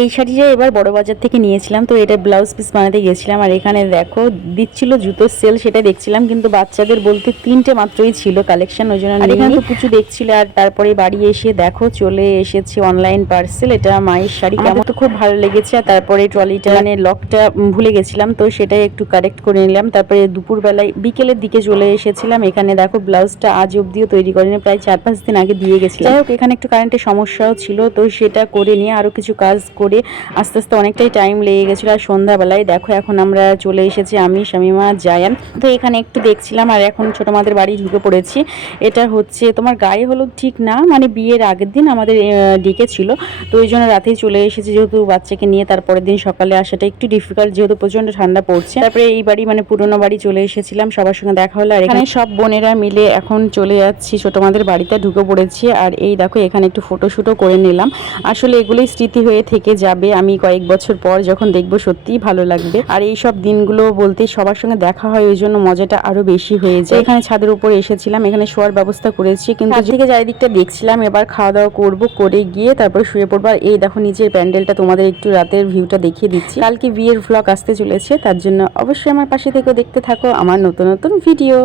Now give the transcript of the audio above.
এই শাড়িটা এবার বড় বাজার থেকে নিয়েছিলাম, তো এটা ব্লাউজ পিস বানাতে গেছিলাম। আর এখানে দেখো দিচ্ছিল জুতোর সেল, সেটা দেখছিলাম, কিন্তু বাচ্চাদের বলতে 3টে মাত্রই ছিল কালেকশন, ওই জন্য। আর এখানে তো প্রচুর দেখছিল। আর তারপরে বাড়ি এসে দেখো চলে এসেছে অনলাইন পার্সেল, এটা মায়ের শাড়ি। আমার তো খুব ভালো লেগেছে। আর তারপরে ট্রলিটা মানে লকটা ভুলে গেছিলাম, তো সেটাই একটু কারেক্ট করে নিলাম। তারপরে দুপুরবেলায় বিকেলের দিকে চলে এসেছিলাম। এখানে দেখো ব্লাউজটা আজ অব্দিও তৈরি করিনি, প্রায় 4-5 দিন আগে দিয়ে গেছিলাম। যাই হোক, এখানে একটু কারেন্টের সমস্যাও ছিল, তো সেটা করে নিয়ে আরও কিছু কাজ করে আস্তে আস্তে অনেকটাই টাইম লেগে গেছিলো। আর সন্ধ্যাবেলায় দেখো এখন আমরা চলে এসেছি, আমি, শামিমা, জায়ান। তো এখানে একটু দেখছিলাম। আর এখন ছোটো মাদের বাড়ি ঢুকে পড়েছি। এটা হচ্ছে তোমার গায়ে হলুদ ঠিক না, মানে বিয়ের আগের দিন আমাদের ডেকেছিল, তো ওই জন্য রাতেই চলে এসেছি, যেহেতু বাচ্চাকে নিয়ে তারপরের দিন সকালে আসাটা একটু ডিফিকাল্ট, যেহেতু প্রচণ্ড ঠান্ডা পড়ছে। তারপরে এই বাড়ি মানে পুরোনো বাড়ি চলে এসেছিলাম, সবার সঙ্গে দেখা হলো। আর এখানে সব বোনেরা মিলে এখন চলে যাচ্ছি ছোটো মাদের বাড়িতে, ঢুকে পড়েছি। আর এই দেখো এখানে একটু ফটোশ্যুটও করে নিলাম। আসলে এগুলোই স্মৃতি হয়ে থেকে যাবে, আমি কয়েক বছর পর যখন দেখবো সত্যিই ভালো লাগবে। আর এই সব দিনগুলো বলতে সবার সঙ্গে দেখা হয়, ওই জন্য মজাটা আরো বেশি হয়ে যায়। এখানে ছাদের উপর এসেছিলাম, এখানে শোয়ার ব্যবস্থা করেছি, কিন্তু থেকে চারিদিকটা দেখছিলাম। এবার খাওয়া দাওয়া করবো, করে গিয়ে তারপর শুয়ে পড়বো। আর এই দেখো নিচের প্যান্ডেলটা, তোমাদের একটু রাতের ভিউটা দেখিয়ে দিচ্ছি। কালকে বিয়ের ভ্লগ আসতে চলেছে, তার জন্য অবশ্যই আমার পাশে থেকে দেখতে থাকো আমার নতুন নতুন ভিডিও।